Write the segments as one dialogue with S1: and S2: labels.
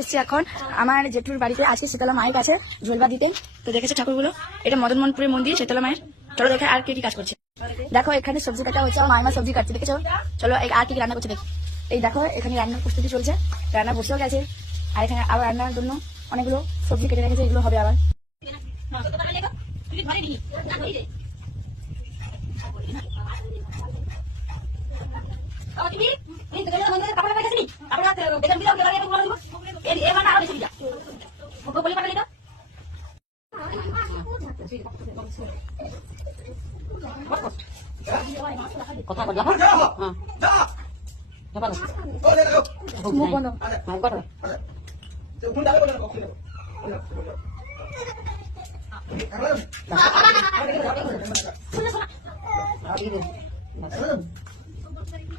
S1: এসেছি এখন। আমার জেঠুর বাড়িতে আছে শীতলা মায়ের কাছে, ঝোলবা দিতেই তো দেখেছে ঠাকুরগুলো? এটা মদনমোহনপুরের মন্দির, শীতলা মায়ের। চলো দেখে আর কি কি কাজ করছে। দেখো, এখানে সবজি কাটা হচ্ছে মাইমা সবজি কাটছে, দেখেছ? চলো আর কি রান্না করছে, দেখি। এই দেখো, এখানে রান্নার প্রস্তুতি চলছে। রান্না বসেও গেছে। আর এখানে আবার রান্নার জন্য অনেকগুলো সবজি কেটে রেখেছে, এগুলো হবে আবার।
S2: gue boleh pakai itu? Kota kau dapat? Dapat. Dapat. Kau lihat kau.
S1: Mau kau dong.
S2: Mau kau dong. Pun dah kau dong. Sudah sudah. Sudah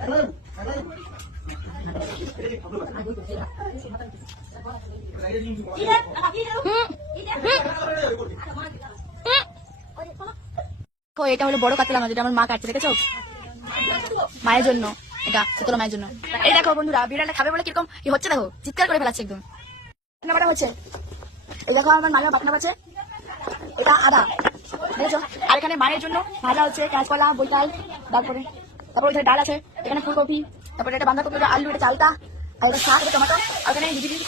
S2: sudah.
S1: এটা হলো বড় কাতলা মাছ, এটা আমার মা কাটছে, দেখেছ? মায়ের জন্য। এটা শীতলা মায়ের জন্য। এই দেখো বন্ধুরা, বিড়ালটা খাবে বলে কীরকম কি হচ্ছে দেখো? চিৎকার করে ফেলাচ্ছে একদম। বাটনা হচ্ছে। এই দেখো আমার মায়ের বাটনা বাচ্ছে এটা আদা। দেখেছ? আর এখানে মায়ের জন্য ভাজা হচ্ছে কাঁচকলা বৈকাল তারপরে তারপরে এখানে ডাল আছে। এখানে ফুলকপি, তারপরে এটা বাঁধাকপি আলু, এটা চালতা। আর এটা শাক এটা টমেটো আর এখানে ভিজি ভিজি